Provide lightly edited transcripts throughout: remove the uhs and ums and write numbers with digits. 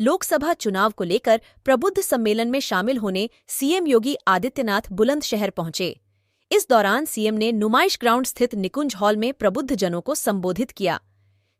लोकसभा चुनाव को लेकर प्रबुद्ध सम्मेलन में शामिल होने सीएम योगी आदित्यनाथ बुलंदशहर पहुंचे। इस दौरान सीएम ने नुमाइश ग्राउंड स्थित निकुंज हॉल में प्रबुद्धजनों को संबोधित किया।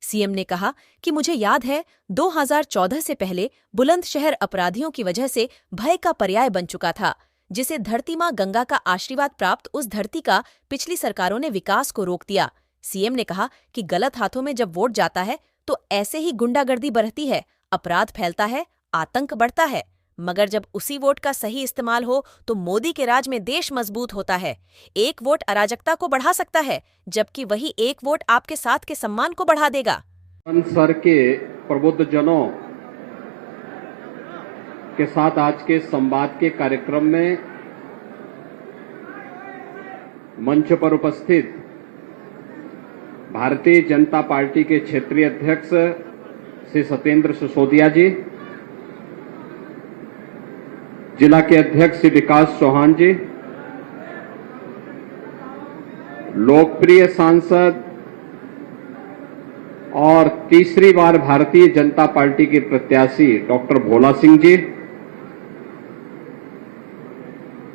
सीएम ने कहा कि मुझे याद है 2014 से पहले बुलंदशहर अपराधियों की वजह से भय का पर्याय बन चुका था, जिसे धरती मां गंगा का आशीर्वाद प्राप्त उस धरती का पिछली सरकारों ने विकास को रोक दिया। सीएम ने कहा कि गलत हाथों में जब वोट जाता है तो ऐसे ही गुंडागर्दी बढ़ती है, अपराध फैलता है, आतंक बढ़ता है, मगर जब उसी वोट का सही इस्तेमाल हो तो मोदी के राज में देश मजबूत होता है। एक वोट अराजकता को बढ़ा सकता है, जबकि वही एक वोट आपके साथ के सम्मान को बढ़ा देगा। सर के प्रबुद्ध जनों के साथ आज के संवाद के कार्यक्रम में मंच पर उपस्थित भारतीय जनता पार्टी के क्षेत्रीय अध्यक्ष श्री सत्येंद्र सिसोदिया जी, जिला के अध्यक्ष श्री विकास चौहान जी, लोकप्रिय सांसद और तीसरी बार भारतीय जनता पार्टी के प्रत्याशी डॉक्टर भोला सिंह जी,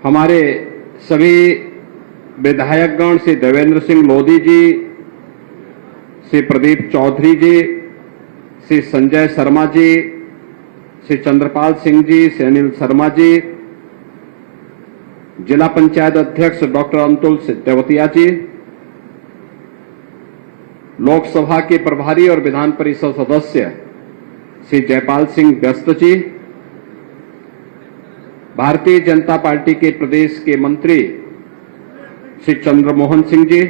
हमारे सभी विधायकगण श्री देवेंद्र सिंह लोधी जी, श्री प्रदीप चौधरी जी, श्री संजय शर्मा जी, श्री चंद्रपाल सिंह जी, श्री अनिल शर्मा जी, जिला पंचायत अध्यक्ष डॉक्टर अंतुल सिद्धवतिया जी, लोकसभा के प्रभारी और विधान परिषद सदस्य श्री जयपाल सिंह व्यस्त जी, भारतीय जनता पार्टी के प्रदेश के मंत्री श्री चंद्रमोहन सिंह जी,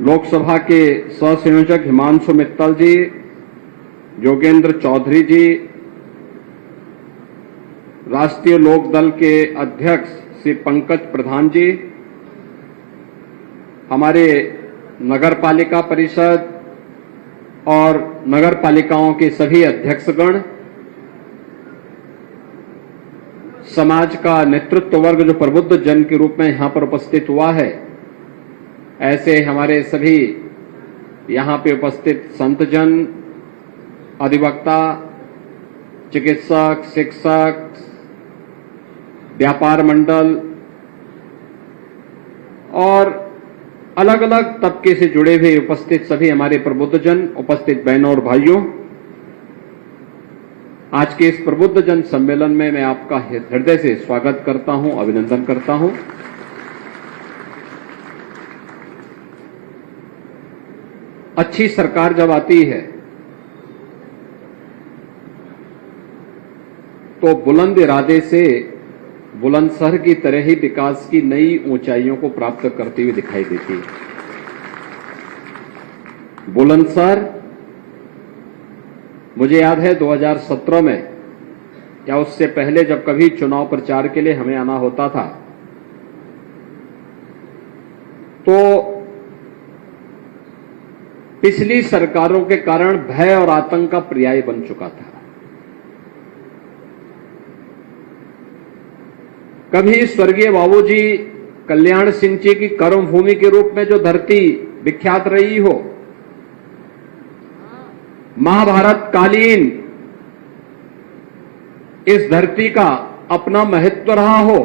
लोकसभा के सहसंयोजक हिमांशु मित्तल जी, योगेंद्र चौधरी जी, राष्ट्रीय लोकदल के अध्यक्ष श्री पंकज प्रधान जी, हमारे नगर पालिका परिषद और नगर पालिकाओं के सभी अध्यक्षगण, समाज का नेतृत्व वर्ग जो प्रबुद्ध जन के रूप में यहां पर उपस्थित हुआ है, ऐसे हमारे सभी यहां पे उपस्थित संतजन, अधिवक्ता, चिकित्सक, शिक्षक, व्यापार मंडल और अलग अलग तबके से जुड़े हुए उपस्थित सभी हमारे प्रबुद्धजन, उपस्थित बहनों और भाइयों, आज के इस प्रबुद्ध जन सम्मेलन में मैं आपका हृदय से स्वागत करता हूं, अभिनंदन करता हूं। अच्छी सरकार जब आती है तो बुलंद इरादे से बुलंदशहर की तरह ही विकास की नई ऊंचाइयों को प्राप्त करती हुई दिखाई देती है। बुलंदशहर, मुझे याद है 2017 में या उससे पहले जब कभी चुनाव प्रचार के लिए हमें आना होता था तो पिछली सरकारों के कारण भय और आतंक का पर्याय बन चुका था। कभी स्वर्गीय बाबूजी कल्याण सिंह जी की कर्मभूमि के रूप में जो धरती विख्यात रही हो, महाभारत कालीन इस धरती का अपना महत्व रहा हो,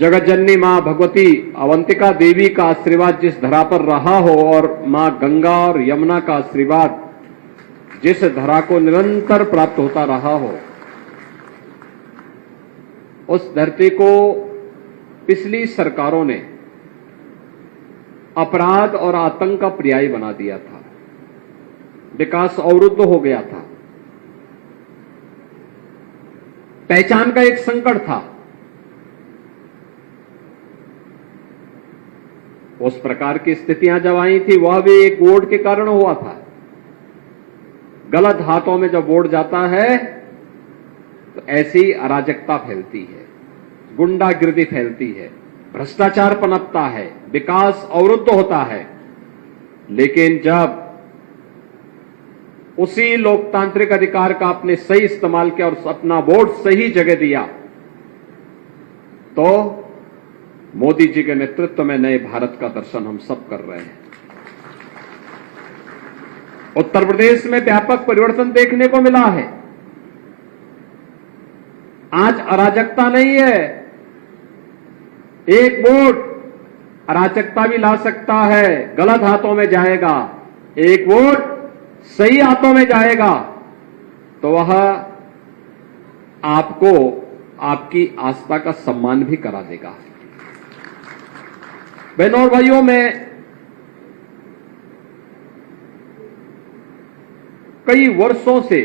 जगत जननी मां भगवती अवंतिका देवी का आशीर्वाद जिस धरा पर रहा हो और मां गंगा और यमुना का आशीर्वाद जिस धरा को निरंतर प्राप्त होता रहा हो, उस धरती को पिछली सरकारों ने अपराध और आतंक का पर्याय बना दिया था। विकास अवरुद्ध हो गया था, पहचान का एक संकट था। उस प्रकार की स्थितियां जब आई थी वह भी एक वोट के कारण हुआ था। गलत हाथों में जब वोट जाता है तो ऐसी अराजकता फैलती है, गुंडागिर्दी फैलती है, भ्रष्टाचार पनपता है, विकास अवरुद्ध होता है। लेकिन जब उसी लोकतांत्रिक अधिकार का आपने सही इस्तेमाल किया और अपना वोट सही जगह दिया तो मोदी जी के नेतृत्व में नए भारत का दर्शन हम सब कर रहे हैं। उत्तर प्रदेश में व्यापक परिवर्तन देखने को मिला है। आज अराजकता नहीं है। एक वोट अराजकता भी ला सकता है, गलत हाथों में जाएगा। एक वोट सही हाथों में जाएगा तो वह आपको आपकी आस्था का सम्मान भी करा देगा। बहनों और भाइयों, मैं कई वर्षों से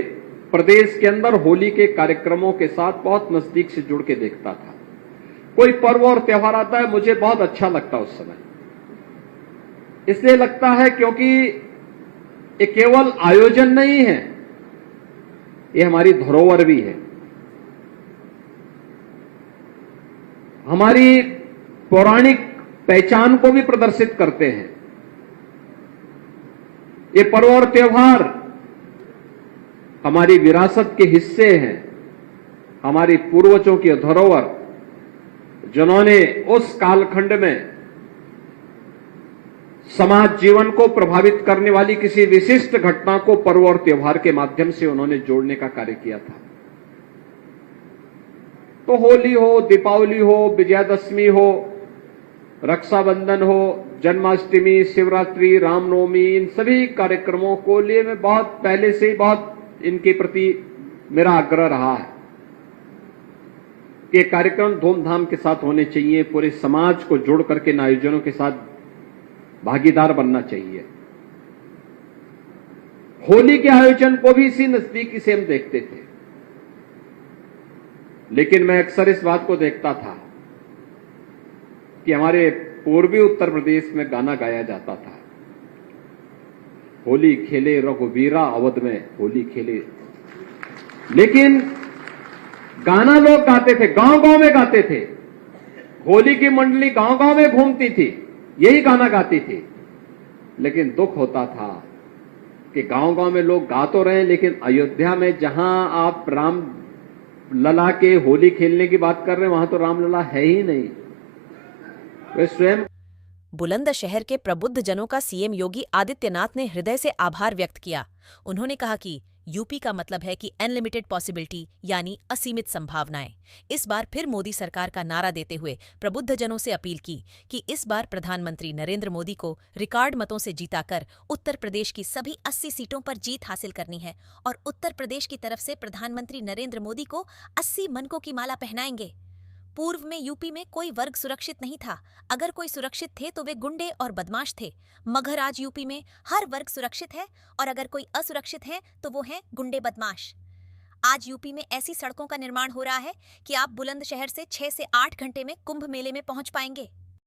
प्रदेश के अंदर होली के कार्यक्रमों के साथ बहुत नजदीक से जुड़ के देखता था। कोई पर्व और त्योहार आता है, मुझे बहुत अच्छा लगता है उस समय। इसलिए लगता है क्योंकि ये केवल आयोजन नहीं है, ये हमारी धरोहर भी है, हमारी पौराणिक पहचान को भी प्रदर्शित करते हैं। ये पर्व और त्योहार हमारी विरासत के हिस्से हैं, हमारी पूर्वजों की धरोहर, जिन्होंने उस कालखंड में समाज जीवन को प्रभावित करने वाली किसी विशिष्ट घटना को पर्व और त्योहार के माध्यम से उन्होंने जोड़ने का कार्य किया था। तो होली हो, दीपावली हो, विजयादशमी हो, रक्षाबंधन हो, जन्माष्टमी, शिवरात्रि, रामनवमी, इन सभी कार्यक्रमों को लिए मैं बहुत पहले से ही बहुत इनके प्रति मेरा आग्रह रहा है कि कार्यक्रम धूमधाम के साथ होने चाहिए, पूरे समाज को जोड़ करके इन आयोजनों के साथ भागीदार बनना चाहिए। होली के आयोजन को भी इसी नजदीकी से हम देखते थे, लेकिन मैं अक्सर इस बात को देखता था कि हमारे पूर्वी उत्तर प्रदेश में गाना गाया जाता था, होली खेले रघुवीरा अवध में होली खेले। लेकिन गाना लोग गाते थे, गांव गांव में गाते थे, होली की मंडली गांव गांव में घूमती थी, यही गाना गाती थी। लेकिन दुख होता था कि गांव गांव में लोग गा तो रहे हैं, लेकिन अयोध्या में जहां आप राम लला के होली खेलने की बात कर रहे हैं, वहां तो रामलला है ही नहीं। वे स्वयं बुलंदशहर के प्रबुद्ध जनों का सीएम योगी आदित्यनाथ ने हृदय से आभार व्यक्त किया। उन्होंने कहा कि यूपी का मतलब है कि अनलिमिटेड पॉसिबिलिटी, यानी असीमित संभावनाएं। इस बार फिर मोदी सरकार का नारा देते हुए प्रबुद्ध जनों से अपील की कि इस बार प्रधानमंत्री नरेंद्र मोदी को रिकॉर्ड मतों से जीताकर उत्तर प्रदेश की सभी 80 सीटों पर जीत हासिल करनी है और उत्तर प्रदेश की तरफ से प्रधानमंत्री नरेंद्र मोदी को 80 मनकों की माला पहनाएंगे। पूर्व में यूपी में कोई वर्ग सुरक्षित नहीं था। अगर कोई सुरक्षित थे तो वे गुंडे और बदमाश थे, मगर आज यूपी में हर वर्ग सुरक्षित है और अगर कोई असुरक्षित है तो वो हैं गुंडे बदमाश। आज यूपी में ऐसी सड़कों का निर्माण हो रहा है कि आप बुलंदशहर से 6 से 8 घंटे में कुंभ मेले में पहुंच पाएंगे।